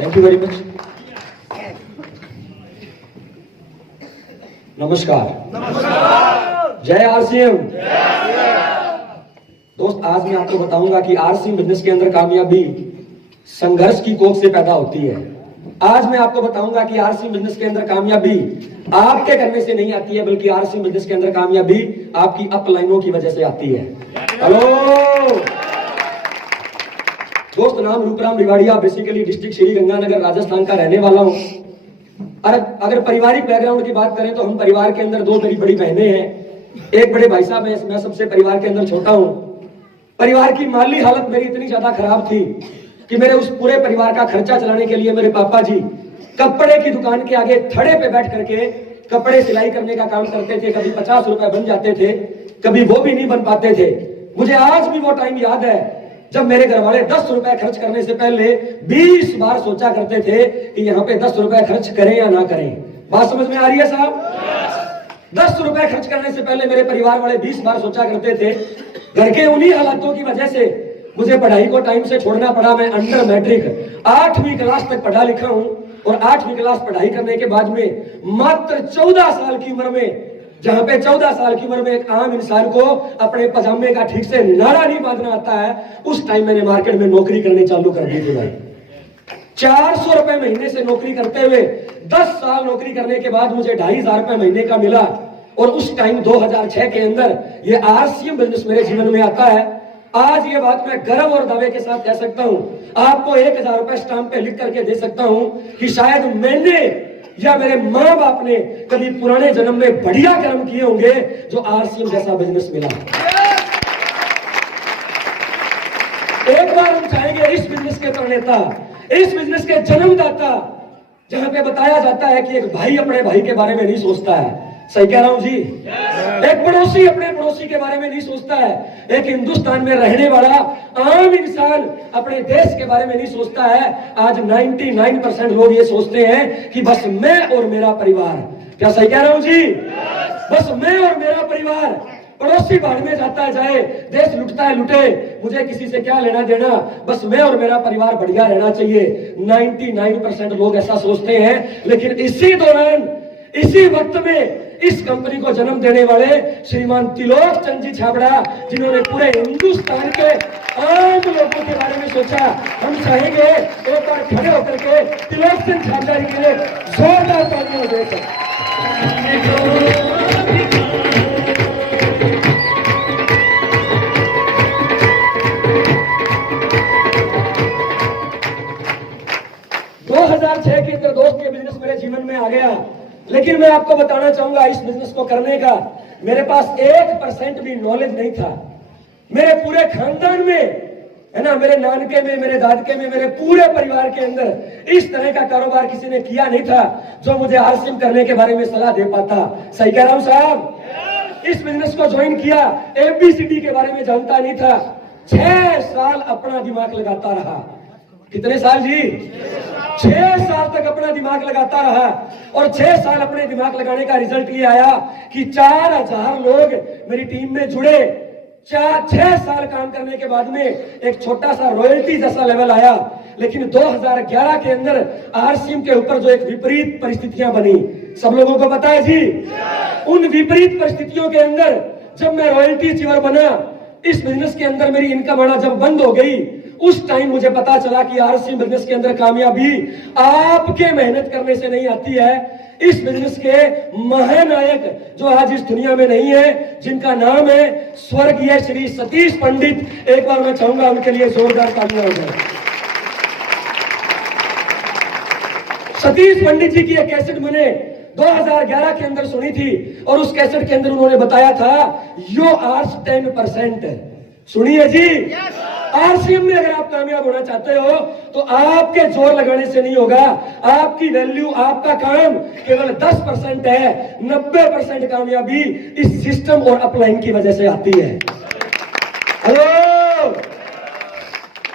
Thank you very much. नमस्कार। जय RCM. दोस्त, आज मैं आपको बताऊंगा कि आरसीएम बिजनेस के अंदर कामयाबी संघर्ष की कोख से पैदा होती है। आज मैं आपको बताऊंगा कि आरसीएम बिजनेस के अंदर कामयाबी आपके करने से नहीं आती है, बल्कि आरसीएम बिजनेस के अंदर कामयाबी आपकी अपलाइनों की वजह से आती है। हेलो दोस्त, नाम रूपराम रिवाड़िया, बेसिकली डिस्ट्रिक्ट श्री गंगानगर राजस्थान का रहने वाला हूं। अगर पारिवारिक बैकग्राउंड की बात करें तो हम परिवार के अंदर दो मेरी बड़ी बहनें हैं, एक बड़े भाई साहब हैं, मैं सबसे परिवार के अंदर छोटा हूं। परिवार की माली हालत मेरी इतनी ज्यादा खराब थी कि मेरे उस पूरे परिवार का खर्चा चलाने के लिए मेरे पापा जी कपड़े की दुकान के आगे थड़े पे बैठ करके कपड़े सिलाई करने का काम करते थे। कभी 50 रुपए बन जाते थे, कभी वो भी नहीं बन पाते थे। मुझे आज भी वो टाइम याद है जब मेरे घर वाले 10 रुपए खर्च करने से पहले 20 बार सोचा करते थे कि यहाँ पे 10 रुपए खर्च करें या ना करें। बात समझ में आ रही है साहब? 10 रुपए खर्च करने से पहले मेरे परिवार वाले 20 बार सोचा करते थे। घर के उन्हीं हालातों की वजह से मुझे पढ़ाई को टाइम से छोड़ना पड़ा। मैं अंडर मैट्रिक 8वीं क्लास तक पढ़ा लिखा हूं और 8वीं क्लास पढ़ाई करने के बाद में मात्र 14 साल की उम्र में, जहां पे 14 साल की उम्र में एक आम इंसान को अपने पजामे का ठीक से नाड़ा नहीं बांधना आता है, उस टाइम मैंने मार्केट में नौकरी करनी चालू कर दी थी भाई। 400 रुपए महीने से नौकरी करते हुए 10 साल नौकरी करने के बाद मुझे 2500 रुपए महीने का मिला। और उस टाइम 2006 के अंदर ये आरसीएम बिजनेस मेरे जीवन में आता है। आज ये बात मैं गर्व और दावे के साथ कह सकता हूं, आपको 1000 रुपए स्टाम्प पे लिख करके दे सकता हूं कि शायद मैंने या मेरे माँ बाप ने कभी पुराने जन्म में बढ़िया कर्म किए होंगे जो आरसीएम जैसा बिजनेस मिला। एक बार हम चाहेंगे इस बिजनेस के प्रणेता, इस बिजनेस के जन्मदाता, जहां पे बताया जाता है कि एक भाई अपने भाई के बारे में नहीं सोचता है। सही कह रहा हूं जी? एक पड़ोसी अपने पड़ोसी के बारे में नहीं सोचता है। एक हिंदुस्तान में रहने वाला आम इंसान अपने देश के बारे में नहीं सोचता है। आज 99% लोग ये सोचते हैं कि बस मैं और मेरा परिवार। क्या सही कह रहा हूं जी? बस मैं और मेरा परिवार। पड़ोसी भाड़ में जाता है जाए, देश लुटता है लुटे, मुझे किसी से क्या लेना देना, बस मैं और मेरा परिवार बढ़िया रहना चाहिए। 99% लोग ऐसा सोचते हैं। लेकिन इसी दौरान, इसी वक्त में इस कंपनी को जन्म देने वाले श्रीमान त्रिलोक चंद जी छाबड़ा, जिन्होंने पूरे हिंदुस्तान के आम लोगों के बारे में सोचा, हम चाहेंगे एक बार खड़े होकर के त्रिलोक चंद छाबड़ा जी के लिए जोरदार तालियां दें। 2006 के अंदर दोस्त ये बिजनेस मेरे जीवन में आ गया। लेकिन मैं आपको बताना चाहूंगा, इस बिजनेस को करने का मेरे पास 1% भी नॉलेज नहीं था। मेरे पूरे खानदान में, है ना, मेरे नानके में, मेरे दादके में, मेरे पूरे परिवार के अंदर इस तरह का कारोबार किसी ने किया नहीं था जो मुझे आरसीएम करने के बारे में सलाह दे पाता। सही कह रहा हूं साहब? इस बिजनेस को ज्वाइन किया, एबीसीडी के बारे में जानता नहीं था। 6 साल अपना दिमाग लगाता रहा। कितने साल जी? 6 साल तक अपना दिमाग लगाता रहा। और 6 साल अपने दिमाग लगाने का रिजल्ट ये आया कि 4000 लोग मेरी टीम में जुड़े। 6 साल काम करने के बाद में एक छोटा सा रॉयल्टी जैसा लेवल आया। लेकिन 2011 के अंदर आरसीएम के ऊपर जो एक विपरीत परिस्थितियां बनी, सब लोगों को पता है जी? उन विपरीत परिस्थितियों के अंदर जब मैं रॉयल्टी चीवर बना, इस बिजनेस के अंदर मेरी इनकम आना जब बंद हो गई, उस टाइम मुझे पता चला कि आरसीएम बिजनेस के अंदर कामयाबी आपके मेहनत करने से नहीं आती है। इस बिजनेस के महानायक जो आज इस दुनिया में नहीं है, जिनका नाम है स्वर्गीय श्री सतीश पंडित, एक बार मैं चाहूंगा उनके लिए जोरदार तालियां हो जाए। सतीश पंडित जी की एक कैसेट मैंने 2011 के अंदर सुनी थी और उस कैसेट के अंदर उन्होंने बताया था यो आर्स 10%। सुनिए जी, आरसीएम में अगर आप कामयाब होना चाहते हो तो आपके जोर लगाने से नहीं होगा। आपकी वैल्यू, आपका काम केवल 10% है। 90% कामयाबी इस सिस्टम और अपलाइन की वजह से आती है। हेलो,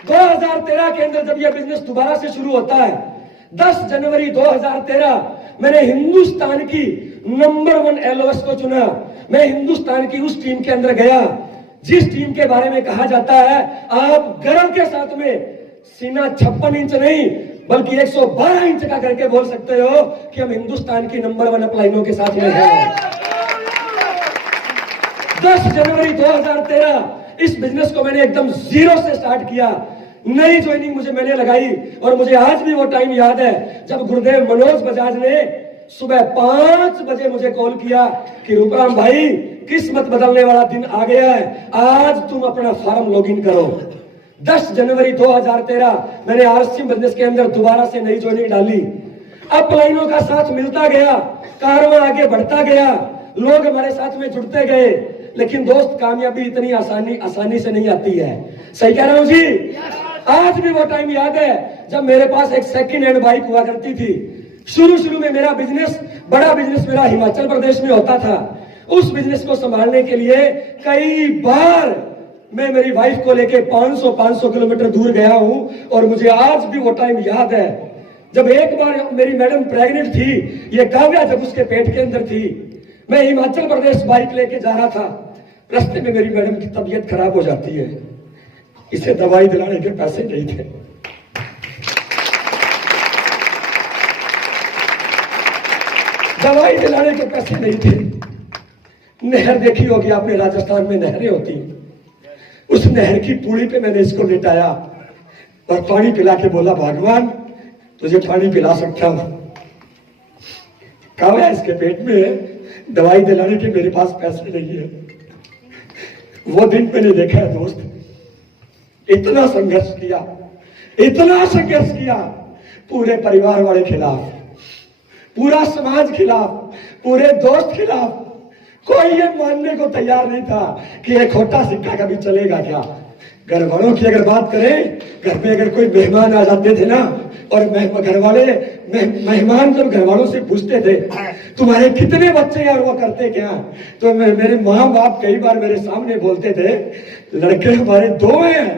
2013 के अंदर जब यह बिजनेस दोबारा से शुरू होता है, 10 जनवरी 2013, मैंने हिंदुस्तान की नंबर 1 एलओएस को चुना। मैं हिंदुस्तान की उस टीम के अंदर गया जिस टीम के बारे में कहा जाता है, आप गर्व के साथ में सीना 56 इंच नहीं बल्कि 112 इंच का करके बोल सकते हो कि हम हिंदुस्तान की नंबर 1 अपलाइनों के साथ में हैं। 10 जनवरी 2013 इस बिजनेस को मैंने एकदम जीरो से स्टार्ट किया। नई ज्वाइनिंग मैंने लगाई और मुझे आज भी वो टाइम याद है जब गुरुदेव मनोज बजाज ने सुबह 5 बजे मुझे कॉल किया कि रूपराम भाई, किस्मत बदलने वाला दिन आ गया है, आज तुम अपना फॉर्म लॉगिन करो। 10 जनवरी 2013 मैंने आरसी बिजनेस के अंदर दोबारा से नई ज्वाइनिंग डाली। अपलाइनों का साथ मिलता गया, कारवां आगे बढ़ता गया, लोग हमारे साथ में जुड़ते गए। लेकिन दोस्त, कामयाबी इतनी आसानी से नहीं आती है। सही कह रहा हूं जी? आज भी वो टाइम याद है जब मेरे पास एक सेकंड हैंड बाइक हुआ करती थी। शुरू में मेरा बिजनेस, बड़ा बिजनेस मेरा हिमाचल प्रदेश में होता था। उस बिजनेस को संभालने के लिए कई बार मैं मेरी वाइफ को लेके 500 किलोमीटर दूर गया हूं। और मुझे आज भी वो टाइम याद है जब एक बार मेरी मैडम प्रेग्नेंट थी, ये काव्या जब उसके पेट के अंदर थी, मैं हिमाचल प्रदेश बाइक लेके जा रहा था। रास्ते में मेरी मैडम की तबीयत खराब हो जाती है। इसे दवाई दिलाने के पैसे नहीं थे। दवाई दिलाने के पैसे नहीं थे। नहर देखी होगी आपने, राजस्थान में नहरें होती हैं। उस नहर की पुली पे मैंने इसको लिटाया और पानी पिला के बोला, भगवान तुझे पानी पिला सकता हूं। कहा इसके पेट में दवाई दिलाने के मेरे पास पैसे नहीं है। वो दिन मैंने देखा है दोस्त, इतना संघर्ष किया, पूरे परिवार वाले खिलाफ, पूरा समाज खिलाफ, पूरे दोस्त खिलाफ। कोई ये मानने को तैयार नहीं था कि एक खोटा सिक्का कभी चलेगा क्या। घर वालों की अगर बात करें, घर में अगर कोई मेहमान आ जाते थे ना, और घर वाले मेहमान जब घर वालों से पूछते थे तुम्हारे कितने बच्चे हैं और वो करते क्या, तो मेरे माँ बाप कई बार मेरे सामने बोलते थे, लड़के हमारे 2 हैं,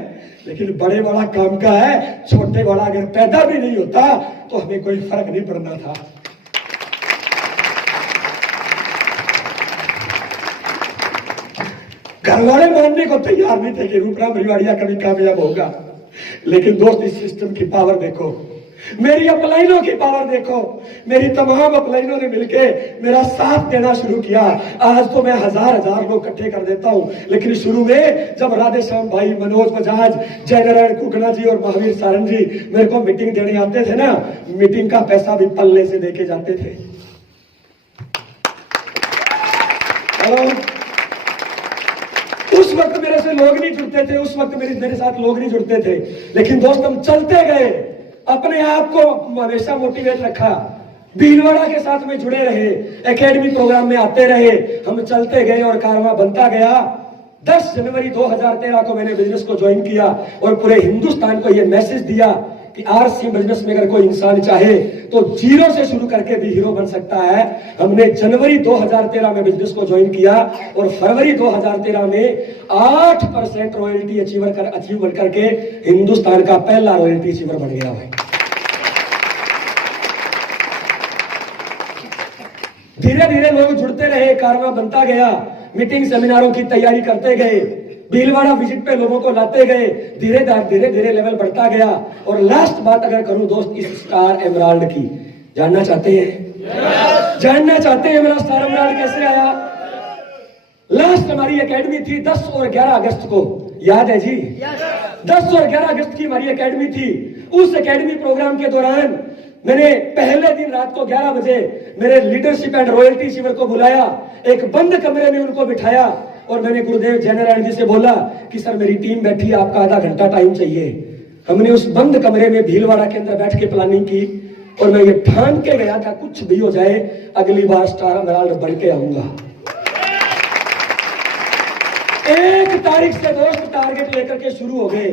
लेकिन बड़े वाला काम का है, छोटे वाला अगर पैदा भी नहीं होता तो हमें कोई फर्क नहीं पड़ना था। घर वाले मानने को तैयार नहीं थे कि रूपराम रिवाड़िया कभी कामयाब होगा। लेकिन दोस्त, इस सिस्टम की पावर देखो, मेरी अपलाइनों की पावर देखो। मेरी तमाम अपलाइनों ने मिलके मेरा साथ देना शुरू किया। आज तो मैं हजार लोग इकट्ठे कर देता हूं, लेकिन शुरू में जब राधेश्याम भाई, मनोज बजाज, जयनारायण कुकना जी और महावीर सारंग जी मेरे को मीटिंग देने आते थे ना, मीटिंग का पैसा भी पल्ले से देके जाते थे। उस वक्त मेरे से लोग नहीं जुड़ते थे, उस वक्त मेरे साथ लोग नहीं जुड़ते थे, लेकिन दोस्त हम चलते गए, अपने आप को हमेशा मोटिवेट रखा, भीलवाड़ा के साथ में जुड़े रहे, एकेडमी प्रोग्राम में आते रहे, हम चलते गए और कारवां बनता गया। 10 जनवरी 2013 को मैंने बिजनेस को ज्वाइन किया और पूरे हिंदुस्तान को यह मैसेज दिया कि आरसी बिजनेस में अगर कोई इंसान चाहे तो जीरो से शुरू करके भी हीरो बन सकता है। हमने जनवरी 2013 में बिजनेस को ज्वाइन किया और फरवरी 2013 में 8% रॉयल्टी अचीव करके हिंदुस्तान का पहला रॉयल्टी अचीवर बन गया भाई। धीरे धीरे लोग जुड़ते रहे, कारवां बनता गया, मीटिंग सेमिनारों की तैयारी करते गए, भीलवाड़ा विजिट पे लोगों को लाते गए, धीरे धीरे लेवल बढ़ता गया। और लास्ट बात अगर करूं दोस्त, इस स्टार एमराल्ड की, जानना चाहते हैं? जानना चाहते हैं मेरा स्टार एमराल्ड कैसे आया? लास्ट हमारी एकेडमी थी 10 और 11 अगस्त को, याद है जी? 10 और 11 अगस्त की हमारी एकेडमी थी। उस एकेडमी प्रोग्राम के दौरान मैंने पहले दिन रात को 11 बजे मेरे लीडरशिप एंड रॉयल्टी अचीवर को बुलाया, एक बंद कमरे में उनको बिठाया और मैंने गुरुदेव जयनारायण जी से बोला कि सर मेरी टीम बैठी है, आपका आधा घंटा टाइम चाहिए। हमने उस बंद कमरे में भीलवाड़ा के अंदर बैठ के प्लानिंग की और मैं ये ठान के गया था कुछ भी हो जाए अगली बार स्टार एमराल्ड बन के आऊंगा। 1 तारीख से दोस्त टारगेट लेकर के शुरू हो गए,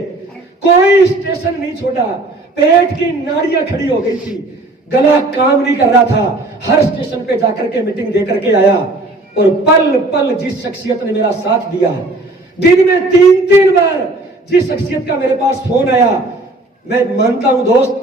कोई स्टेशन नहीं छोड़ा, पेट की नाड़ियां खड़ी हो गई थी, गला काम नहीं कर रहा था, हर स्टेशन पे जाकर के मीटिंग दे करके आया। और पल पल जिस शख्सियत ने मेरा साथ दिया, दिन में 3 बार जिस शख्सियत का मेरे पास फोन आया, मैं मानता हूं दोस्त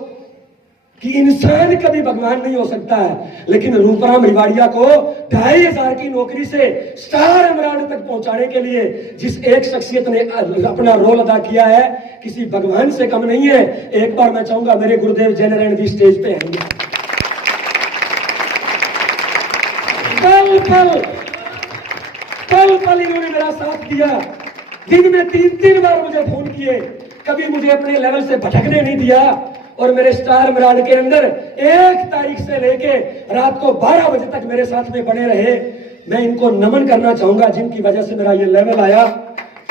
कि इंसान कभी भगवान नहीं हो सकता है, लेकिन रूपराम रिवाड़िया को 2500 की नौकरी से स्टार एमराल्ड तक पहुंचाने के लिए जिस एक शख्सियत ने अपना रोल अदा किया है, किसी भगवान से कम नहीं है। एक बार मैं चाहूंगा मेरे गुरुदेव जय नारायण जी स्टेज पे आएंगे। पल पल इन्होंने मेरा साथ दिया। दिन में 3 बार मुझे फोन किए, कभी मुझे अपने लेवल से भटकने नहीं दिया और मेरे स्टार एमराल्ड के अंदर 1 तारीख से लेके रात को 12 बजे तक मेरे साथ में बने रहे। मैं इनको नमन करना चाहूंगा जिनकी वजह से मेरा ये लेवल आया।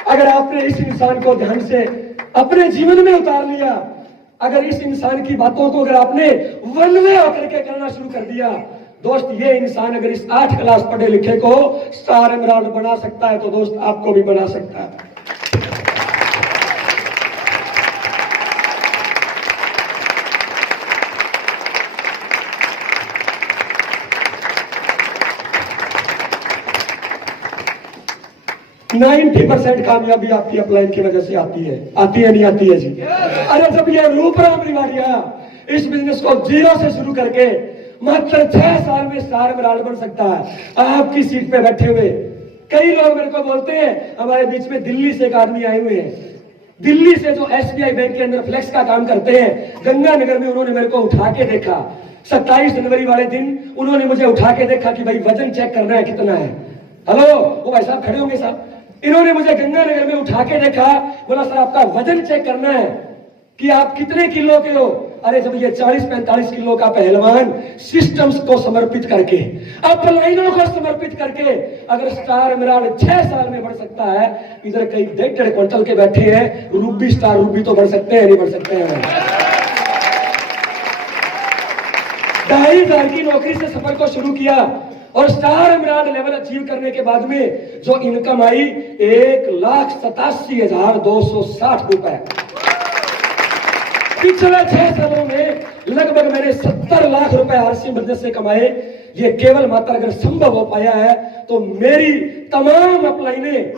अगर आपने इस इंसान को ध्यान से अपने जीवन में उतार लिया, अगर इस इंसान की बातों को अगर आपने वन वे होकर के करना शुरू कर दिया, दोस्त ये इंसान अगर इस 8 क्लास पढ़े लिखे को स्टार एमराल्ड बना सकता है तो दोस्त आपको भी बना सकता है। 90% कामयाबी आपकी अपलाइन की वजह से आती है नहीं आती है जी। अरे जब ये रूपराम रिवाड़िया इस बिजनेस को 0 से शुरू करके मात्र 6 साल में स्टार एमराल्ड बन सकता है, आपकी सीट पे बैठे हुए कई लोग मेरे को बोलते हैं, हमारे बीच में दिल्ली से एक आदमी आए हुए हैं, दिल्ली से जो SBI बैंक के अंदर फ्लेक्स का काम करते हैं, गंगानगर में उन्होंने मेरे को उठा के देखा। 27 जनवरी वाले दिन उन्होंने मुझे उठा के देखा कि भाई वजन चेक करना है कितना है। हेलो, वो भाई साहब खड़े होंगे साहब। इन्होंने मुझे गंगानगर में उठा के देखा, बोला सर आपका वजन चेक करना है कि आप कितने किलो के हो। अरे जब ये 40-45 किलो का पहलवान सिस्टम्स को समर्पित करके, अपलाइनों को समर्पित करके अगर स्टार एमराल्ड 6 साल में बढ़ सकता है, इधर कई 1.5 क्विंटल के बैठे हैं, रूबी स्टार रूबी तो बढ़ सकते हैं, नहीं बढ़ सकते हैं। 2500 की नौकरी से सफर को शुरू किया और स्टार एमराल्ड लेवल अचीव करने के बाद में जो इनकम आई 1,87,260 रुपए। पिछले 6 सालों में लगभग मैंने 70 लाख रुपए आरसी बिजनेस से कमाए। ये केवल मात्र अगर संभव हो पाया है तो मेरी तमाम अपलाइनें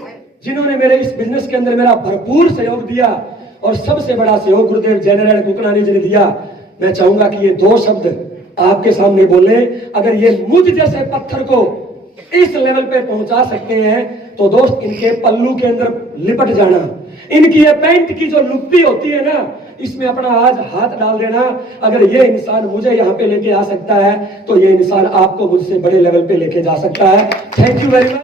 जिन्होंने मेरे इस बिजनेस के अंदर मेरा भरपूर सहयोग दिया और सबसे बड़ा सहयोग गुरुदेव जय नारायण कुकलानी जी ने दिया। मैं चाहूंगा कि ये 2 शब्द आपके सामने बोले। अगर ये मुझ जैसे पत्थर को इस लेवल पे पहुंचा सकते हैं तो दोस्त इनके पल्लू के अंदर लिपट जाना, इनकी ये पैंट की जो लुप्पी होती है ना, इसमें अपना आज हाथ डाल देना। अगर ये इंसान मुझे यहाँ पे लेके आ सकता है तो ये इंसान आपको मुझसे बड़े लेवल पे लेके जा सकता है। Thank you very much.